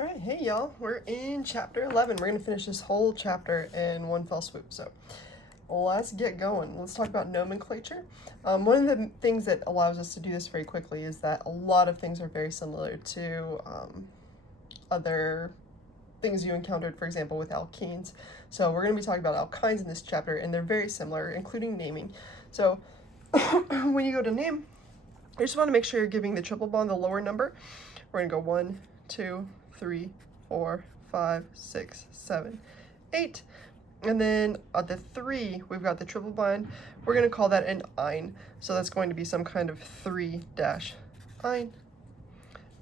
All right, hey y'all, we're in chapter 11. We're gonna finish this whole chapter in one fell swoop. So let's get going. Let's talk about nomenclature. One of the things that allows us to do this very quickly is that a lot of things are very similar to other things you encountered, for example, with alkenes. So we're gonna be talking about alkynes in this chapter, and they're very similar, including naming. So when you go to name, you just want to make sure you're giving the triple bond the lower number. We're gonna go 1, 2, 3, 4, 5, 6, 7, 8. And then at the 3, we've got the triple bond. We're going to call that an ine. So that's going to be some kind of 3-ine.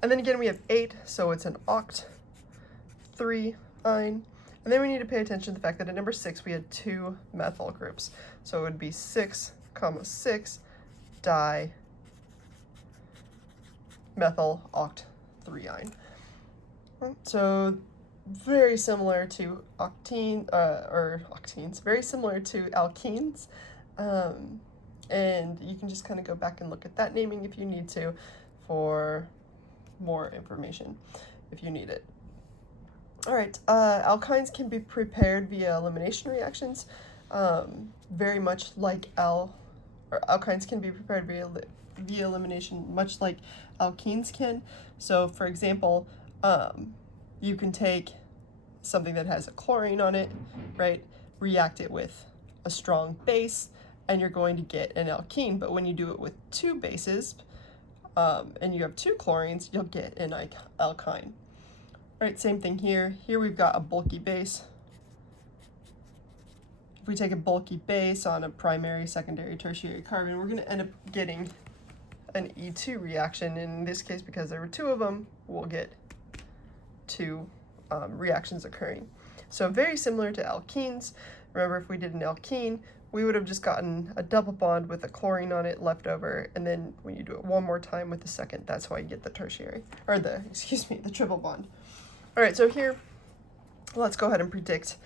And then again, we have 8, so it's an oct, 3-ine. And then we need to pay attention to the fact that at number 6, we had 2 methyl groups. So it would be 6, 6, di, methyl, oct, 3-ine. So very similar to octenes, very similar to alkenes. And you can just kind of go back and look at that naming if you need to for more information if you need it. All right, alkynes can be prepared via elimination reactions, very much like alkynes can be prepared via elimination, much like alkenes can. So for example, you can take something that has a chlorine on it, right, react it with a strong base, and you're going to get an alkene. But when you do it with 2 bases, and you have 2 chlorines, you'll get an alkyne. All right, same thing here. Here we've got a bulky base. If we take a bulky base on a primary, secondary, tertiary carbon, we're going to end up getting an E2 reaction. In this case, because there were 2 of them, we'll get 2 reactions occurring. So very similar to alkenes. Remember, if we did an alkene, we would have just gotten a double bond with a chlorine on it left over, and then when you do it one more time with the second, that's why you get the tertiary, or the triple bond. All right, so here, let's go ahead and predict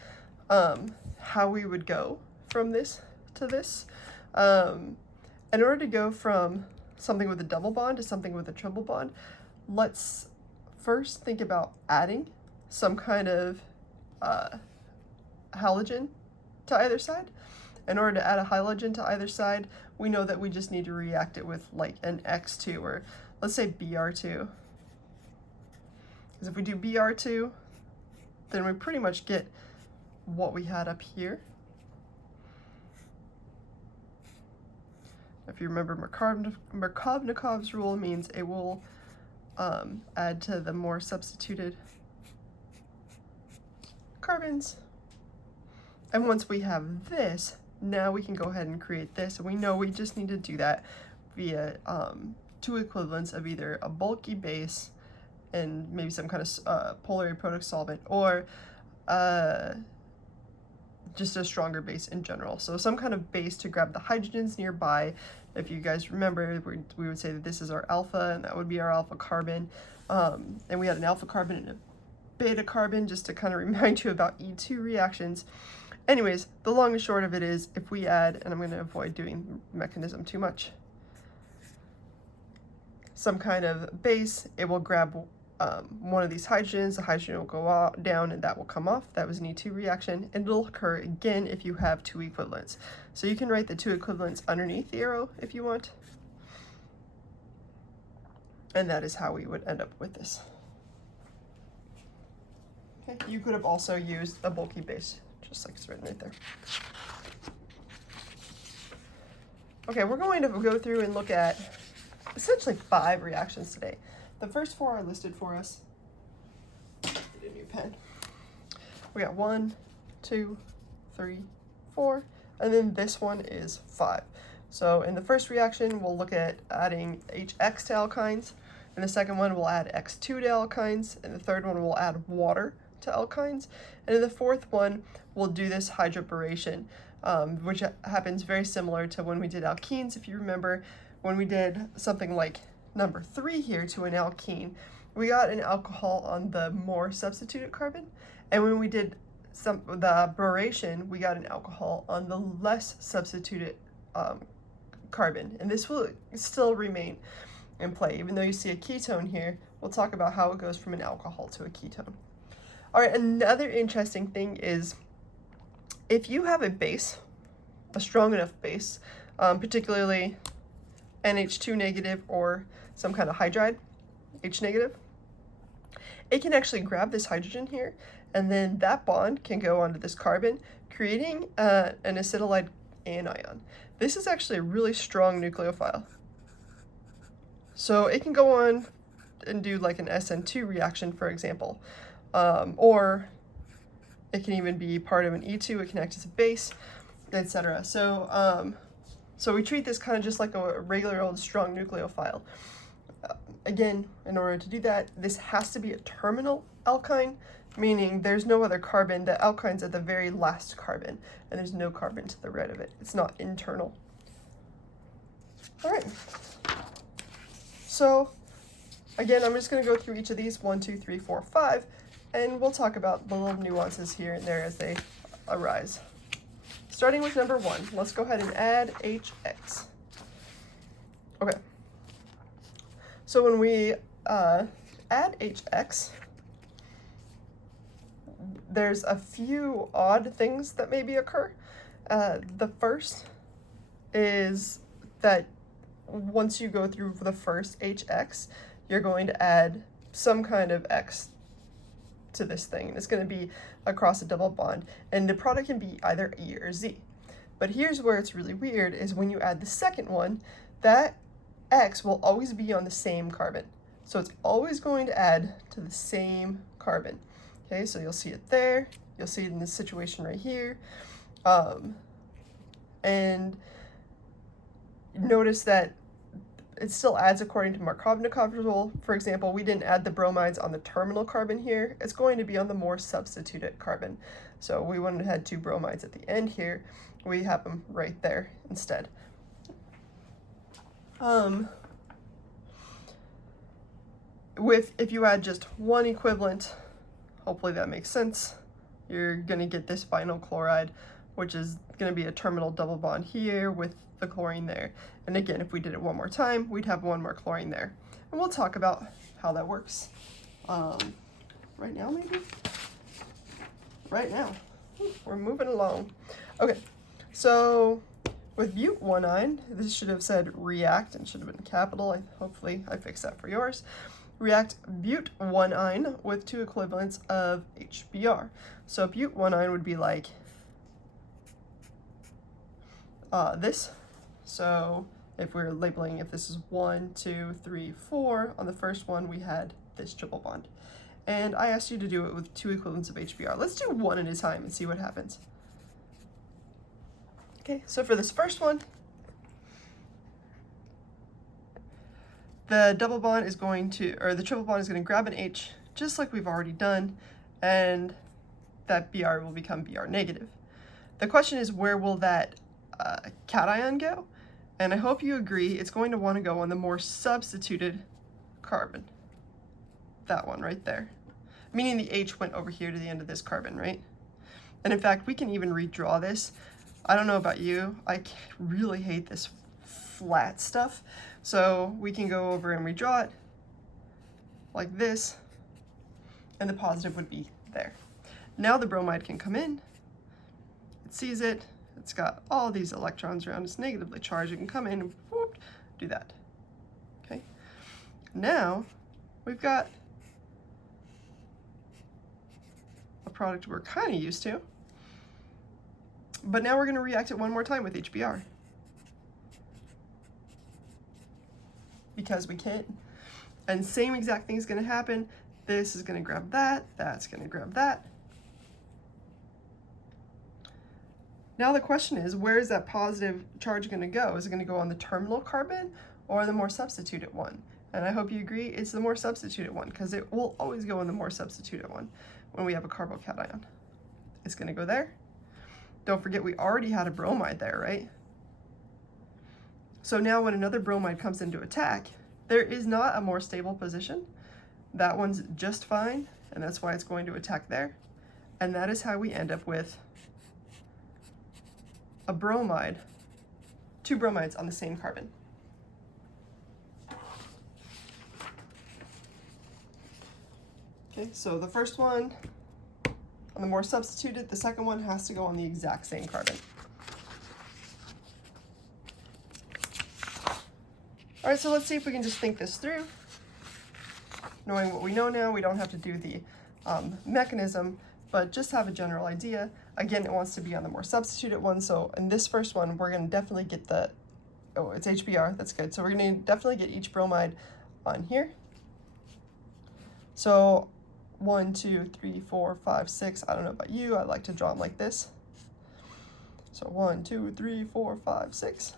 how we would go from this to this. In order to go from something with a double bond to something with a triple bond, let's first think about adding some kind of halogen to either side. In order to add a halogen to either side, we know that we just need to react it with like an X2, or let's say Br2. Because if we do Br2, then we pretty much get what we had up here. If you remember, Markovnikov's rule means it will add to the more substituted carbons. And once we have this, now we can go ahead and create this. And we know we just need to do that via 2 equivalents of either a bulky base and maybe some kind of polar product solvent, or just a stronger base in general. So some kind of base to grab the hydrogens nearby. If you guys remember, we would say that this is our alpha, and that would be our alpha carbon. And we had an alpha carbon and a beta carbon, just to kind of remind you about E2 reactions. Anyways, the long and short of it is, if we add, and I'm going to avoid doing mechanism too much, some kind of base, it will grab one of these hydrogens, the hydrogen will go down and that will come off. That was an E2 reaction, and it'll occur again if you have 2 equivalents. So you can write the 2 equivalents underneath the arrow if you want. And that is how we would end up with this. Okay, you could have also used a bulky base, just like it's written right there. Okay, we're going to go through and look at essentially 5 reactions today. The first 4 are listed for us. Get a new pen. We got 1, 2, 3, 4, and then this one is 5. So in the first reaction, we'll look at adding HX to alkynes. In the second one, we'll add X2 to alkynes. In the third one, we'll add water to alkynes. And in the fourth one, we'll do this hydroboration, which happens very similar to when we did alkenes. If you remember, when we did something like number 3 here to an alkene, we got an alcohol on the more substituted carbon. And when we did the boration, we got an alcohol on the less substituted carbon. And this will still remain. in play. Even though you see a ketone here, we'll talk about how it goes from an alcohol to a ketone. All right, another interesting thing is if you have a base, a strong enough base, particularly NH2 negative or some kind of hydride, H negative, it can actually grab this hydrogen here, and then that bond can go onto this carbon, creating an acetylide anion. This is actually a really strong nucleophile. So it can go on and do like an SN2 reaction, for example, or it can even be part of an E2, it can act as a base, etc. So, so we treat this kind of just like a regular old strong nucleophile. Again, in order to do that, this has to be a terminal alkyne, meaning there's no other carbon. The alkyne's at the very last carbon, and there's no carbon to the right of it. It's not internal. All right. So, again, I'm just going to go through each of these, 1, 2, 3, 4, 5, and we'll talk about the little nuances here and there as they arise. Starting with number 1, let's go ahead and add HX. Okay. So when we add HX, there's a few odd things that maybe occur. The first is that once you go through the first HX, you're going to add some kind of X to this thing, and it's going to be across a double bond, and the product can be either E or Z. But here's where it's really weird, is when you add the second one, that X will always be on the same carbon. So it's always going to add to the same carbon. Okay, so you'll see it there, you'll see it in this situation right here, and notice that it still adds according to Markovnikov's rule. For example, we didn't add the bromides on the terminal carbon here. It's going to be on the more substituted carbon. So we wouldn't have had 2 bromides at the end here. We have them right there instead. If you add just one equivalent, hopefully that makes sense, you're going to get this vinyl chloride, which is going to be a terminal double bond here with the chlorine there. And again, if we did it one more time, we'd have one more chlorine there. And we'll talk about how that works. Right now, maybe? Right now. We're moving along. Okay, so with but-1-ine, this should have said react and should have been capital. Hopefully I fixed that for yours. React but-1-ine with 2 equivalents of HBr. So but-1-ine would be like this. So if we're labeling, if this is 1, 2, 3, 4, on the first one we had this triple bond. And I asked you to do it with 2 equivalents of HBr. Let's do one at a time and see what happens. Okay, so for this first one, the double bond is going to, or the triple bond is going to grab an H, just like we've already done, and that Br will become Br negative. The question is, where will that cation go? And I hope you agree it's going to want to go on the more substituted carbon. That one right there. Meaning the H went over here to the end of this carbon, right? And in fact, we can even redraw this. I don't know about you, I really hate this flat stuff. So we can go over and redraw it like this, and the positive would be there. Now the bromide can come in, it sees it, it's got all these electrons around, it's negatively charged, it can come in and whoop, do that. Okay, now we've got a product we're kind of used to, but now we're going to react it one more time with HBr. Because we can. And same exact thing is going to happen. This is going to grab that, that's going to grab that. Now the question is, where is that positive charge going to go? Is it going to go on the terminal carbon or the more substituted one? And I hope you agree it's the more substituted one, because it will always go on the more substituted one when we have a carbocation. It's going to go there. Don't forget, we already had a bromide there, right? So now when another bromide comes into attack, there is not a more stable position. That one's just fine, and that's why it's going to attack there. And that is how we end up with a bromide, 2 bromides on the same carbon. Okay, so the first one on the more substituted, the second one has to go on the exact same carbon. All right, so let's see if we can just think this through. Knowing what we know now, we don't have to do the mechanism, but just have a general idea. Again, it wants to be on the more substituted one, so in this first one, we're going to definitely get the, oh, it's HBr, that's good. So we're going to definitely get each bromide on here. So 1, 2, 3, 4, 5, 6, I don't know about you, I like to draw them like this. So 1, 2, 3, 4, 5, 6.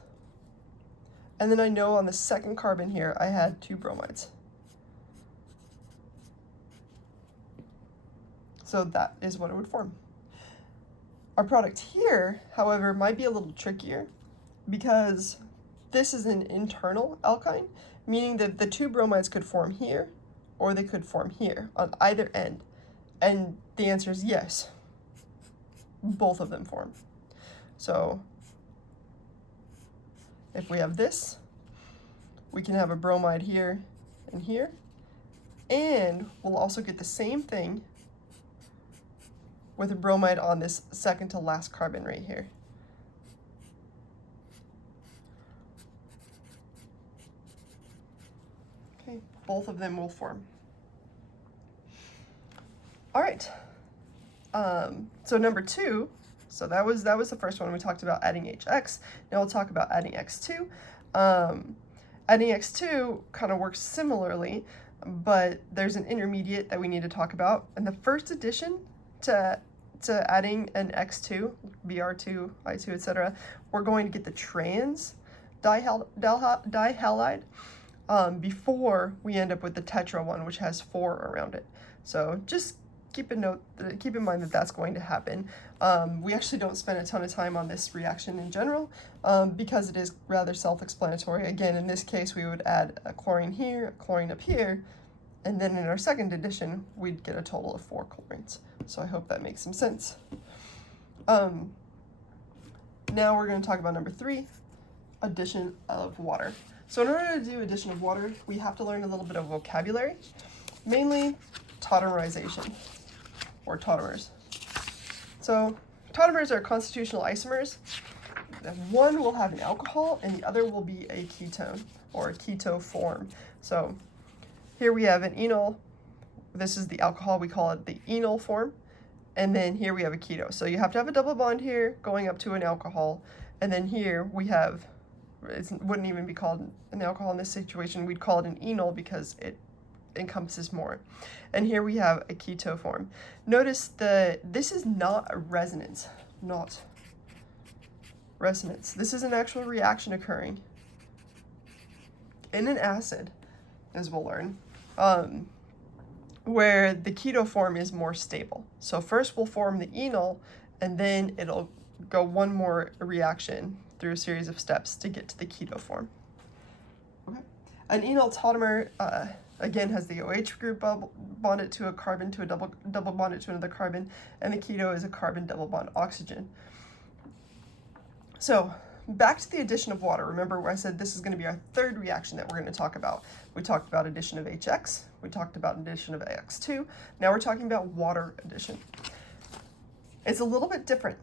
And then I know on the second carbon here, I had 2 bromides. So that is what it would form. Our product here, however, might be a little trickier because this is an internal alkyne, meaning that the 2 bromides could form here or they could form here on either end. And the answer is yes, both of them form. So if we have this, we can have a bromide here and here, and we'll also get the same thing with a bromide on this second to last carbon right here. Okay, both of them will form. All right, so number 2, so that was the first one. We talked about adding HX. Now we'll talk about adding X2. Adding X2 kind of works similarly, but there's an intermediate that we need to talk about. And the first addition to adding an X2, Br2, I2, etc., we're going to get the trans dihalide before we end up with the tetra one, which has 4 around it. So just keep in mind that that's going to happen. We actually don't spend a ton of time on this reaction in general because it is rather self-explanatory. Again, in this case, we would add a chlorine here, a chlorine up here, and then in our second addition, we'd get a total of 4 chlorines. So I hope that makes some sense. Now we're going to talk about number 3, addition of water. So in order to do addition of water, we have to learn a little bit of vocabulary, mainly tautomerization, or tautomers. So tautomers are constitutional isomers. One will have an alcohol and the other will be a ketone or a keto form. So here we have an enol. This is the alcohol, we call it the enol form. And then here we have a keto. So you have to have a double bond here going up to an alcohol. And then here we have, it wouldn't even be called an alcohol in this situation. We'd call it an enol because it encompasses more. And here we have a keto form. Notice that this is not a resonance, not resonance. This is an actual reaction occurring in an acid, as we'll learn, where the keto form is more stable. So first we'll form the enol, and then it'll go one more reaction through a series of steps to get to the keto form. Okay. An enol tautomer again has the OH group bonded to a carbon to a double bonded to another carbon, and the keto is a carbon double bond oxygen. So back to the addition of water. Remember where I said this is going to be our third reaction that we're going to talk about. We talked about addition of HX, we talked about addition of X2, now we're talking about water addition. It's a little bit different,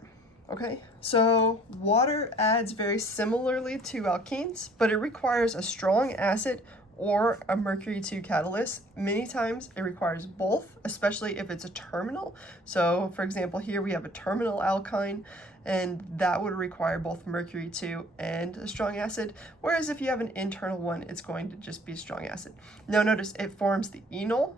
okay? So water adds very similarly to alkenes, but it requires a strong acid or a mercury 2 catalyst. Many times it requires both, especially if it's a terminal. So for example, here we have a terminal alkyne, and that would require both mercury 2 and a strong acid, whereas if you have an internal one, it's going to just be a strong acid. Now notice it forms the enol,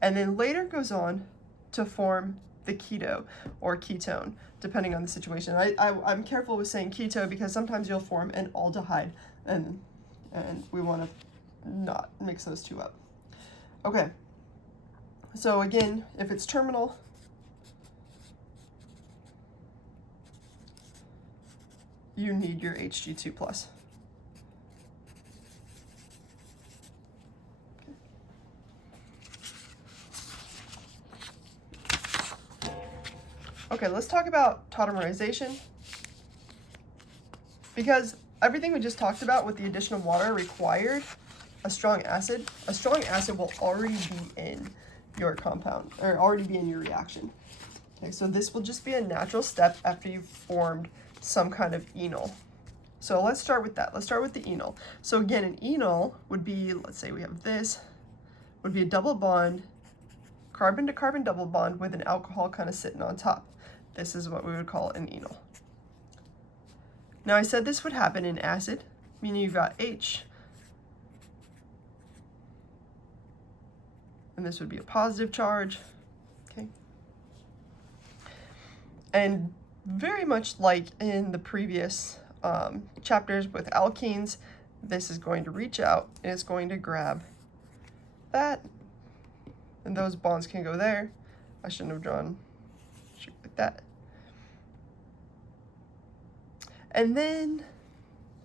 and then later goes on to form the keto or ketone, depending on the situation. I'm careful with saying keto because sometimes you'll form an aldehyde, and we want to not mix those two up. Okay, so again, if it's terminal, you need your Hg2+. Okay, let's talk about tautomerization, because everything we just talked about with the addition of water required a strong acid. A strong acid will already be in your compound, or already be in your reaction. Okay, so this will just be a natural step after you've formed some kind of enol. So let's start with that. Let's start with the enol. So again, an enol would be, let's say we have this, would be a double bond, carbon to carbon double bond with an alcohol kind of sitting on top. This is what we would call an enol. Now I said this would happen in acid, meaning you've got H, and this would be a positive charge, okay? And very much like in the previous chapters with alkenes, this is going to reach out and it's going to grab that, and those bonds can go there. I shouldn't have drawn like that. And then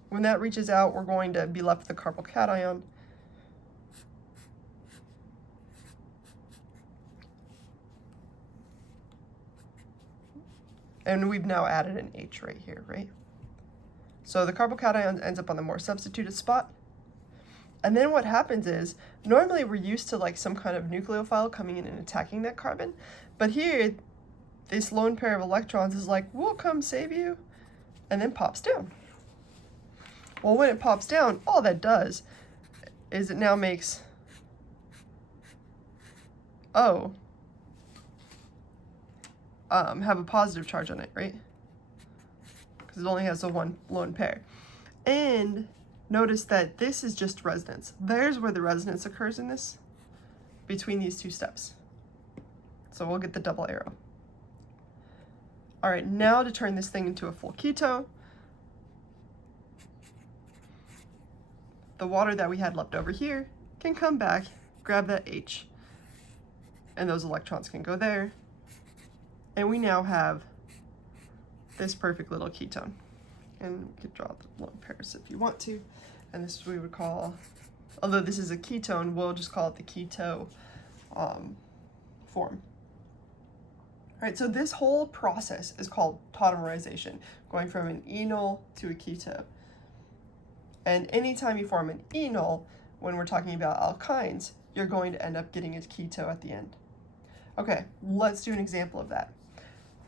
when that reaches out, we're going to be left with a carbocation. And we've now added an H right here, right? So the carbocation ends up on the more substituted spot. And then what happens is, normally we're used to like some kind of nucleophile coming in and attacking that carbon. But here, this lone pair of electrons is like, we'll come save you, and then pops down. Well, when it pops down, all that does is it now makes O have a positive charge on it, right? Because it only has the one lone pair. And notice that this is just resonance. There's where the resonance occurs in this, between these two steps. So we'll get the double arrow. All right, now to turn this thing into a full keto, the water that we had left over here can come back, grab that H, and those electrons can go there. And we now have this perfect little ketone. And we could draw the lone pairs if you want to. And this is what we would call, although this is a ketone, we'll just call it the keto form. All right, so this whole process is called tautomerization, going from an enol to a keto. And anytime you form an enol, when we're talking about alkynes, you're going to end up getting a keto at the end. Okay, let's do an example of that.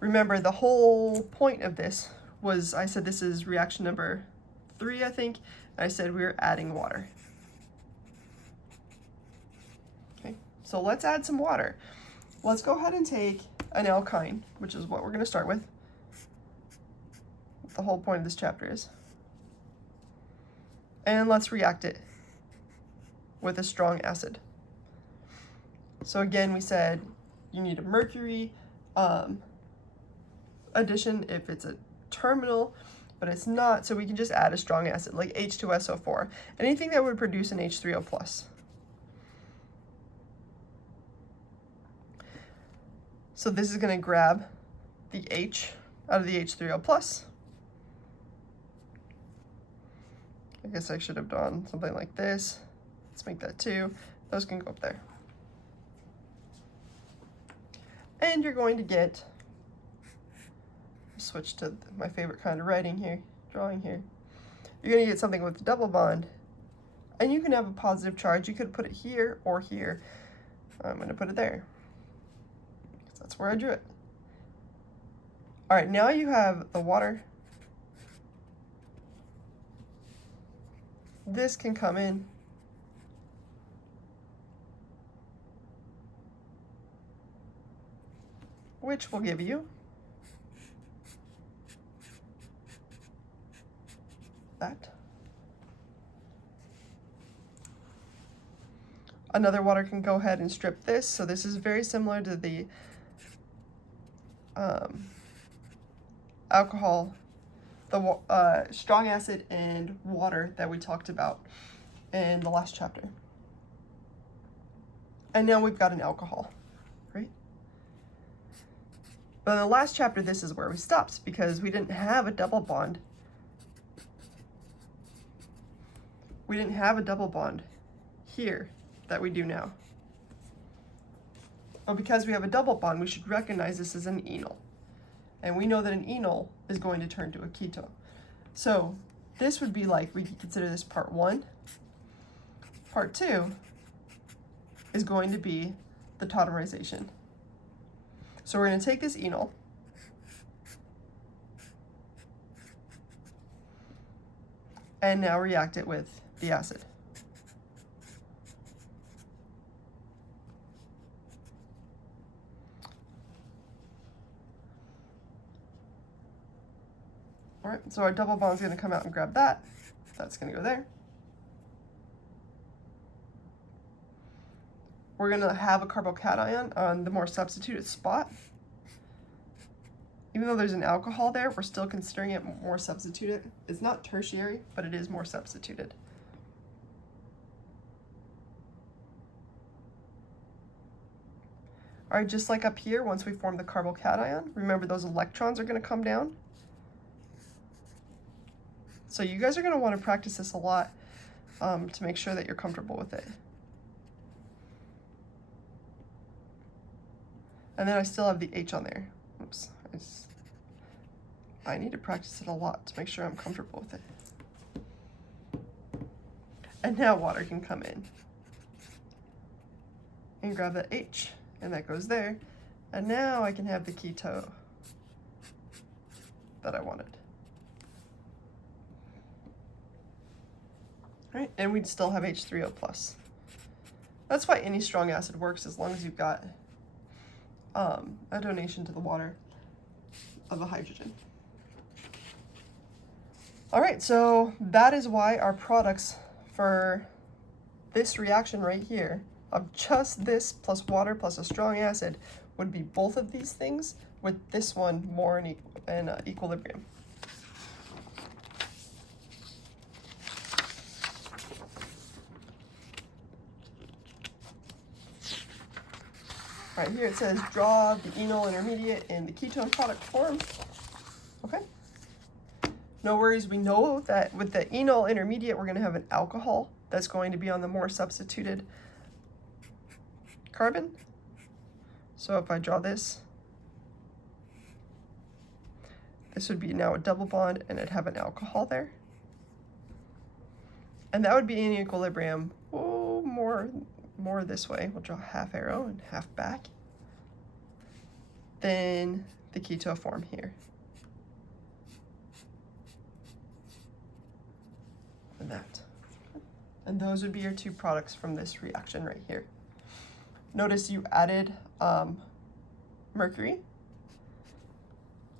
Remember, the whole point of this was, I said this is reaction number 3, I think. I said we were adding water. Okay, so let's add some water. Let's go ahead and take an alkyne, which is what we're going to start with. The whole point of this chapter is. And let's react it with a strong acid. So again, we said you need a mercury addition if it's a terminal, but it's not, so we can just add a strong acid like H2SO4, anything that would produce an H3O+. So this is going to grab the H out of the H3O+. I guess I should have done something like this. Let's make that 2. Those can go up there. And you're going to get, switch to my favorite kind of writing here, drawing here. You're going to get something with a double bond, and you can have a positive charge. You could put it here or here. I'm going to put it there. That's where I drew it. All right, now you have the water. This can come in. Which will give you that. Another water can go ahead and strip this. So this is very similar to the alcohol, the strong acid and water that we talked about in the last chapter. And now we've got an alcohol, right? But in the last chapter, this is where we stopped because we didn't have a double bond. We didn't have a double bond here that we do now. Well, because we have a double bond, we should recognize this as an enol. And we know that an enol is going to turn to a ketone. So this would be like, we could consider this part 1. Part 2 is going to be the tautomerization. So we're going to take this enol, and now react it with the acid. All right, so our double bond is going to come out and grab that. That's going to go there. We're going to have a carbocation on the more substituted spot. Even though there's an alcohol there, we're still considering it more substituted. It's not tertiary, but it is more substituted. All right, just like up here, once we form the carbocation, remember those electrons are going to come down. So you guys are going to want to practice this a lot to make sure that you're comfortable with it. And then I still have the H on there. Oops. I need to practice it a lot to make sure I'm comfortable with it. And now water can come in. And grab that H, and that goes there. And now I can have the keto that I wanted. All right, and we'd still have H3O+. That's why any strong acid works as long as you've got a donation to the water of a hydrogen. All right, so that is why our products for this reaction right here of just this plus water plus a strong acid would be both of these things, with this one more in equilibrium. Right here it says draw the enol intermediate in the ketone product form. Okay. No worries, we know that with the enol intermediate we're going to have an alcohol that's going to be on the more substituted carbon. So if I draw this, this would be now a double bond and it'd have an alcohol there. And that would be in equilibrium, oh, more this way. We'll draw half arrow and half back. Then the keto form here. And that. And those would be your two products from this reaction right here. Notice you added mercury.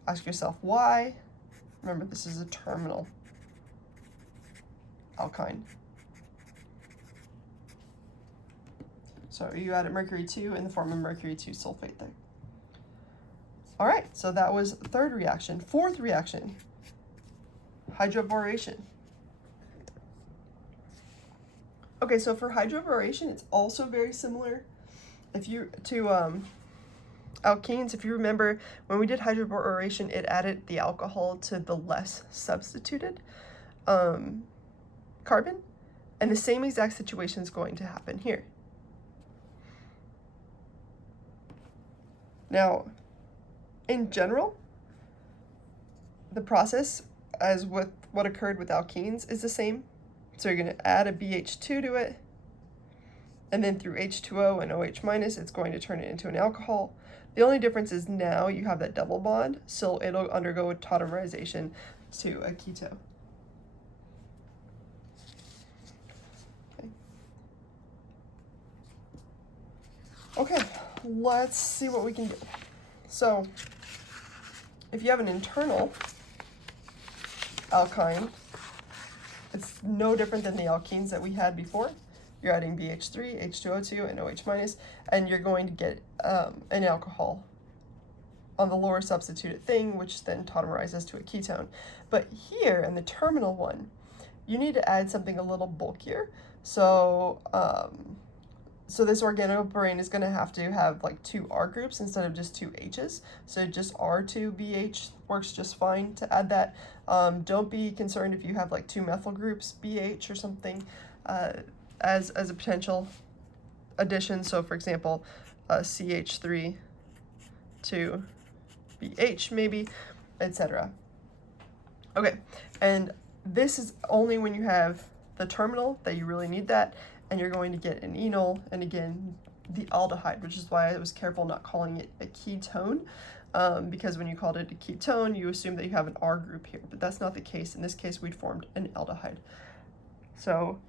Ask yourself why. Remember, this is a terminal alkyne. So you added mercury 2 in the form of mercury 2 sulfate there. All right, so that was third reaction. Fourth reaction, hydroboration. Okay, so for hydroboration, it's also very similar to alkenes. If you remember, when we did hydroboration, it added the alcohol to the less substituted carbon, and the same exact situation is going to happen here. Now, in general, the process as with what occurred with alkenes is the same. So you're going to add a BH2 to it, and then through H2O and OH-, it's going to turn it into an alcohol. The only difference is now you have that double bond, so it'll undergo a tautomerization to a keto. Okay, let's see what we can do. So, if you have an internal alkyne, it's no different than the alkenes that we had before. You're adding BH3, H2O2, and OH-, and you're going to get an alcohol on the lower substituted thing, which then tautomerizes to a ketone. But here, in the terminal one, you need to add something a little bulkier. So, so this organoborane is going to have like 2 R groups instead of just 2 H's. So just R2BH works just fine to add that. Don't be concerned if you have like 2 methyl groups, BH or something, as a potential addition. So for example, CH3 to BH maybe, etc. Okay, and this is only when you have the terminal that you really need that, and you're going to get an enol, and again, the aldehyde, which is why I was careful not calling it a ketone, because when you called it a ketone, you assume that you have an R group here, but that's not the case. In this case, we'd formed an aldehyde. So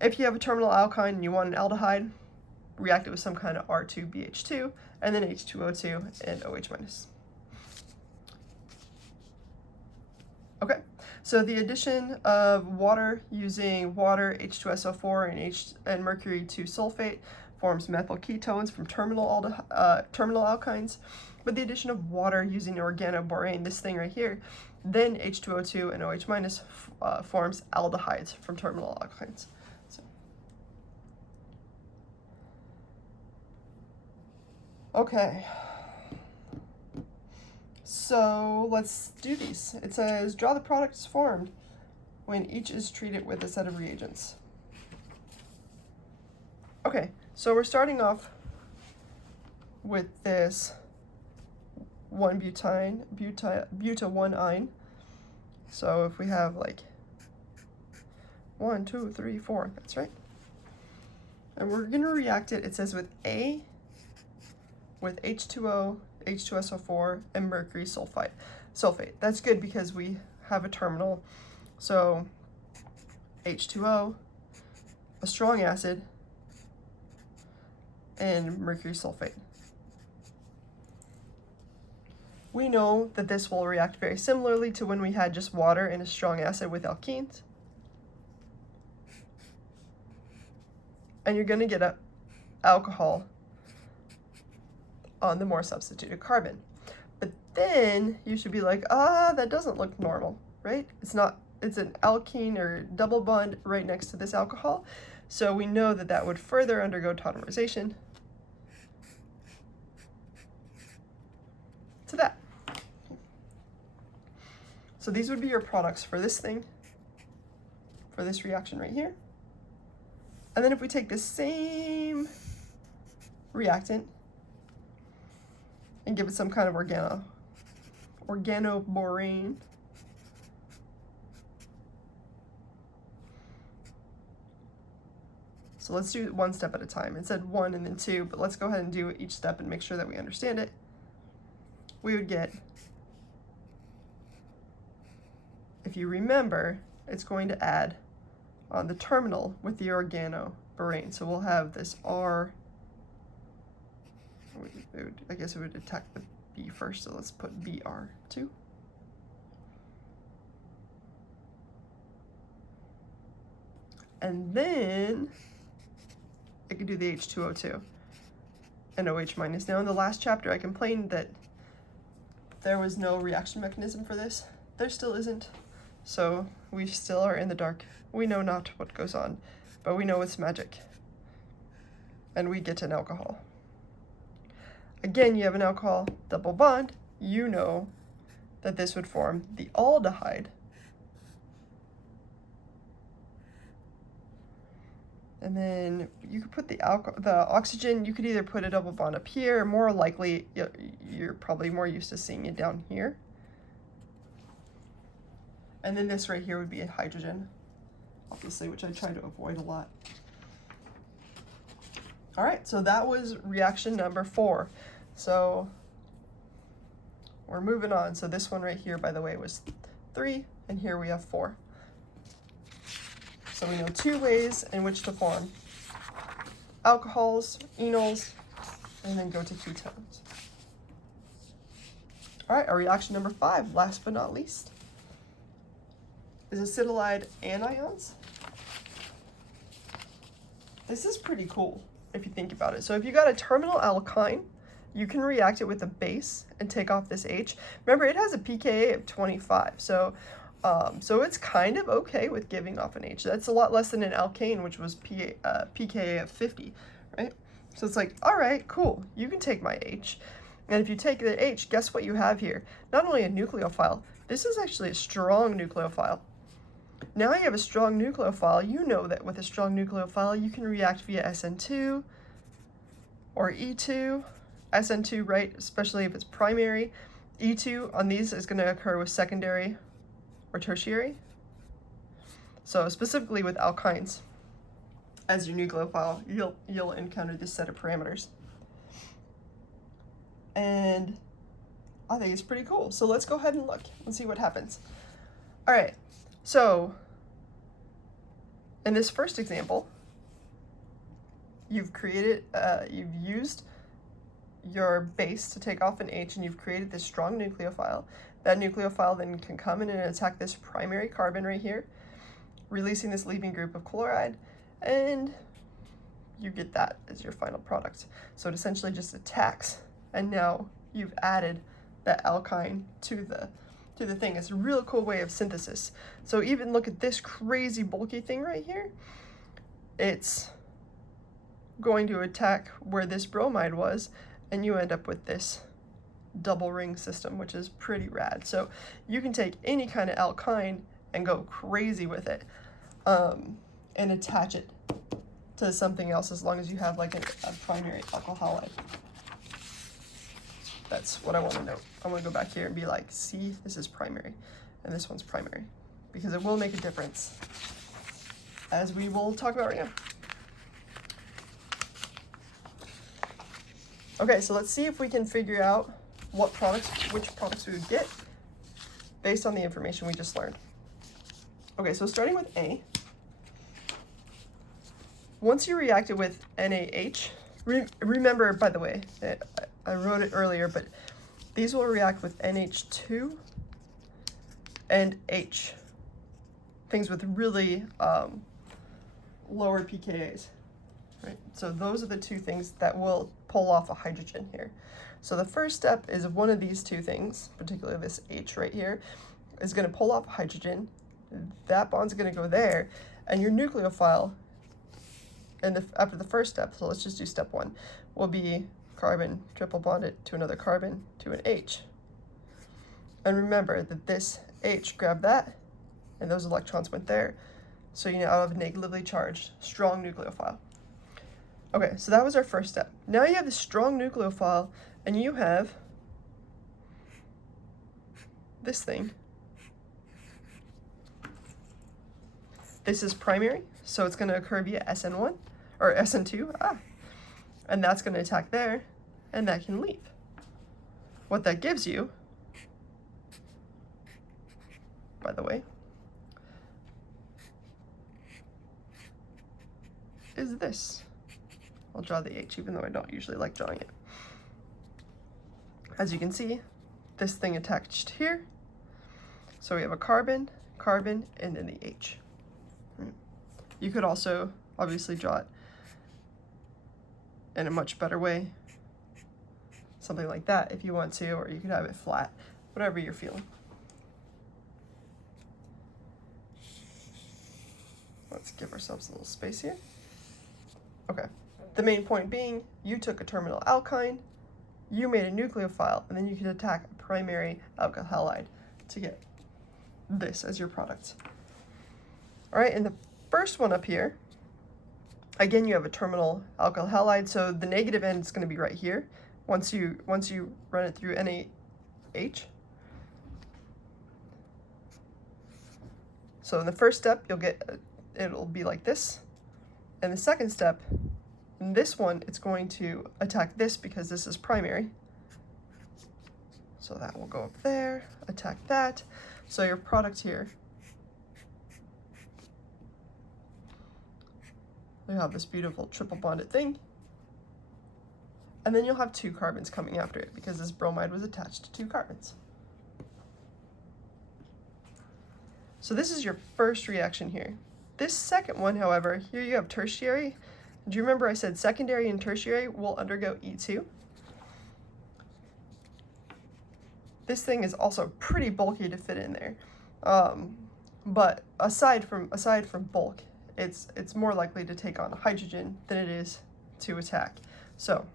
if you have a terminal alkyne and you want an aldehyde, react it with some kind of R2BH2, and then H2O2 and OH minus. Okay, so the addition of water using water, H2SO4, and mercury 2 sulfate forms methyl ketones from terminal alkynes. But the addition of water using organoborane, this thing right here, then H2O2 and OH minus forms aldehydes from terminal alkynes. Okay, so let's do these. It says, draw the products formed when each is treated with a set of reagents. Okay, so we're starting off with this 1-butene, buta-1-ine. So if we have like 1, 2, 3, 4, that's right. And we're gonna react it, it says with A, with H2O, H2SO4, and mercury sulfate. That's good because we have a terminal. So H2O, a strong acid, and mercury sulfate. We know that this will react very similarly to when we had just water and a strong acid with alkenes. And you're going to get an alcohol on the more substituted carbon. But then you should be like, that doesn't look normal, right? It's not, it's an alkene or double bond right next to this alcohol. So we know that that would further undergo tautomerization to that. So these would be your products for this thing, for this reaction right here. And then if we take the same reactant and give it some kind of organoborane, so let's do one step at a time. It said 1 and then 2, but let's go ahead and do each step and make sure that we understand it. We would get, if you remember, it's going to add on the terminal with the organoborane. So we'll have this R, I guess it would attack the B first, so let's put Br2. And then I could do the H2O2 and OH minus. Now in the last chapter I complained that there was no reaction mechanism for this. There still isn't. So we still are in the dark. We know not what goes on, but we know it's magic. And we get an alcohol. Again, you have an alcohol double bond. You know that this would form the aldehyde. And then you could put the oxygen, you could either put a double bond up here, or more likely, you're probably more used to seeing it down here. And then this right here would be a hydrogen, obviously, which I try to avoid a lot. All right, so that was reaction number 4. So we're moving on. So this one right here, by the way, was 3, and here we have 4. So we know 2 ways in which to form alcohols, enols, and then go to ketones. All right, our reaction number 5, last but not least, is acetylide anions. This is pretty cool if you think about it. So if you got a terminal alkyne, you can react it with a base and take off this H. Remember, it has a pKa of 25, so it's kind of okay with giving off an H. That's a lot less than an alkane, which was pKa of 50, right? So it's like, all right, cool, you can take my H. And if you take the H, guess what you have here? Not only a nucleophile, this is actually a strong nucleophile. Now you have a strong nucleophile. You know that with a strong nucleophile, you can react via SN2 or E2. SN2, right, especially if it's primary. E2 on these is going to occur with secondary or tertiary. So specifically with alkynes. as your nucleophile, you'll encounter this set of parameters. And I think it's pretty cool. So let's go ahead and look and see what happens. All right, so in this first example, you've used your base to take off an H, and you've created this strong nucleophile. That nucleophile then can come in and attack this primary carbon right here, releasing this leaving group of chloride, and you get that as your final product. So it essentially just attacks, and now you've added that alkyne to the thing. It's a real cool way of synthesis. So even look at this crazy bulky thing right here. It's going to attack where this bromide was, and you end up with this double ring system, which is pretty rad. So you can take any kind of alkyne and go crazy with it, and attach it to something else, as long as you have like a primary alkyl halide. That's what I want to know. I want to go back here and be like, see, this is primary, and this one's primary, because it will make a difference, as we will talk about right now. Okay, so let's see if we can figure out which products we would get based on the information we just learned. Okay, so starting with A, once you react it with NaH, remember, by the way, I wrote it earlier, but these will react with NH2 and H, things with really lower pKa's, right? So those are the two things that will pull off a hydrogen here. So the first step is one of these two things, particularly this H right here, is going to pull off hydrogen. That bond's going to go there, and your nucleophile, after the first step, so let's just do step 1, will be carbon triple bonded to another carbon to an H. And remember that this H grabbed that, and those electrons went there. So you now have a negatively charged, strong nucleophile. Okay, so that was our first step. Now you have this strong nucleophile, and you have this thing. This is primary, so it's going to occur via SN1, or SN2, and that's going to attack there, and that can leave. What that gives you, by the way, is this. I'll draw the H, even though I don't usually like drawing it. As you can see, this thing attached here. So we have a carbon, carbon, and then the H. You could also obviously draw it in a much better way, something like that if you want to, or you could have it flat, whatever you're feeling. Let's give ourselves a little space here. Okay, the main point being, you took a terminal alkyne, you made a nucleophile, and then you could attack a primary alkyl halide to get this as your product. All right, and the first one up here, again, you have a terminal alkyl halide, so the negative end is going to be right here. Once you run it through NaH. So in the first step, you'll get it'll be like this. And the second step, in this one, it's going to attack this because this is primary. So that will go up there, attack that. So your product here, you have this beautiful triple bonded thing. And then you'll have 2 carbons coming after it because this bromide was attached to 2 carbons. So this is your first reaction here. This second one, however, here you have tertiary. Do you remember I said secondary and tertiary will undergo E2? This thing is also pretty bulky to fit in there. But aside from bulk, it's more likely to take on hydrogen than it is to attack. So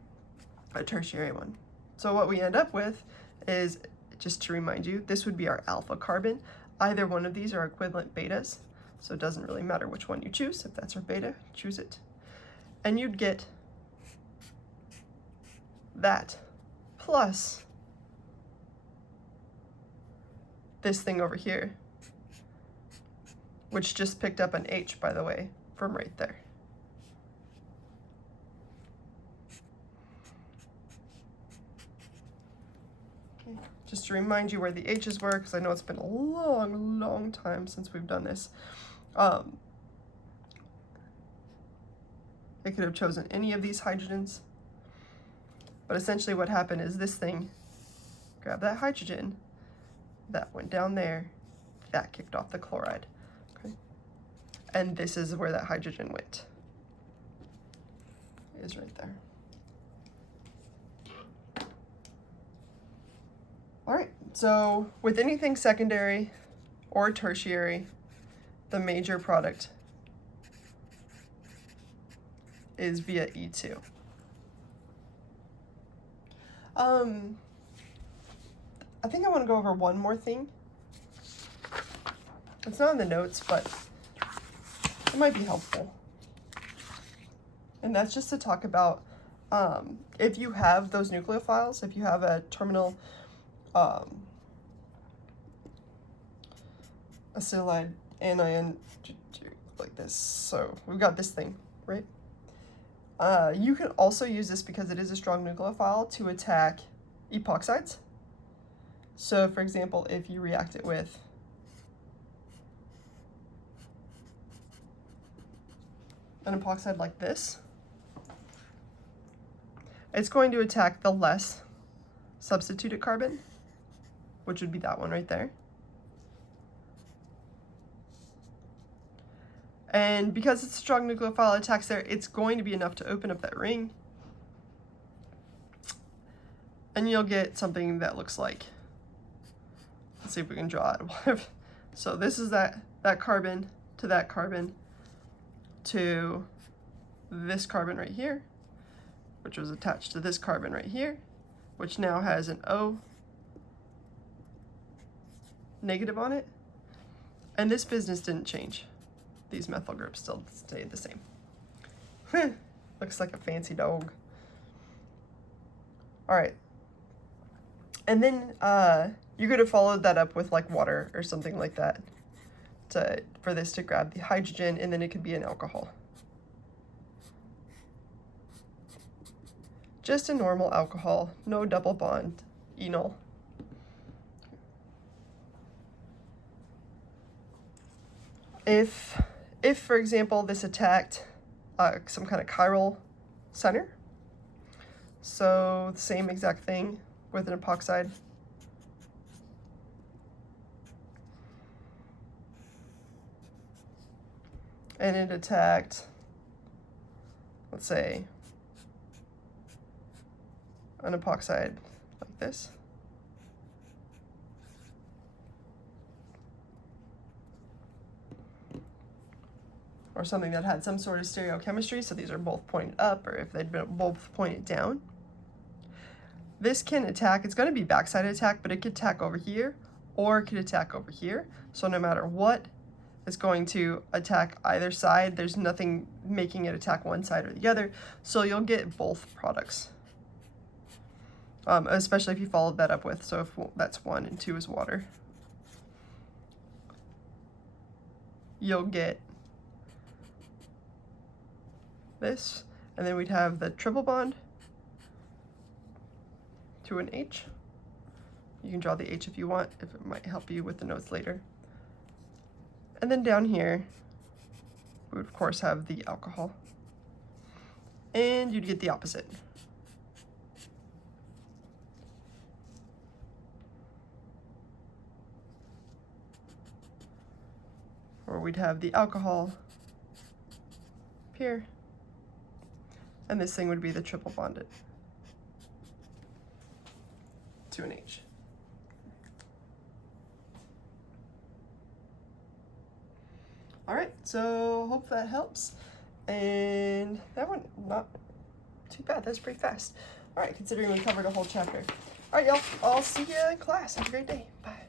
a tertiary one. So what we end up with is, just to remind you, this would be our alpha carbon. Either one of these are equivalent betas, so it doesn't really matter which one you choose. If that's our beta, choose it. And you'd get that plus this thing over here, which just picked up an H, by the way, from right there. Okay. Just to remind you where the H's were, because I know it's been a long, long time since we've done this. It could have chosen any of these hydrogens, but essentially what happened is this thing grabbed that hydrogen, that went down there, that kicked off the chloride, okay? And this is where that hydrogen went. It is right there. All right, so with anything secondary or tertiary, the major product is via E2. I think I want to go over one more thing. It's not in the notes, but it might be helpful. And that's just to talk about if you have those nucleophiles, if you have a terminal acetylide anion like this. So we've got this thing, right? You can also use this, because it is a strong nucleophile, to attack epoxides. So for example, if you react it with an epoxide like this, it's going to attack the less substituted carbon, which would be that one right there. And because it's a strong nucleophile, it attacks there, it's going to be enough to open up that ring. And you'll get something that looks like, let's see if we can draw it. So this is that carbon to that carbon to this carbon right here, which was attached to this carbon right here, which now has an O negative on it. And this business didn't change. These methyl groups still stayed the same. Looks like a fancy dog. All right. And then you're going to follow that up with like water or something like that for this to grab the hydrogen, and then it could be an alcohol. Just a normal alcohol, no double bond, enol. If for example, this attacked some kind of chiral center, so the same exact thing with an epoxide. And it attacked, let's say, an epoxide like this. Or something that had some sort of stereochemistry, so these are both pointed up, or if they'd been both pointed down. This can attack, it's going to be backside attack, but it could attack over here, or it could attack over here. So no matter what, it's going to attack either side. There's nothing making it attack one side or the other, so you'll get both products. Especially if you followed that up with, so if that's 1 and 2 is water, you'll get this, and then we'd have the triple bond to an H. You can draw the H if you want, if it might help you with the notes later. And then down here, we would of course have the alcohol. And you'd get the opposite. Or we'd have the alcohol up here, and this thing would be the triple bonded to an H. All right, so hope that helps. And that one, not too bad, that's pretty fast. All right, considering we covered a whole chapter. All right, y'all, I'll see you in class. Have a great day. Bye.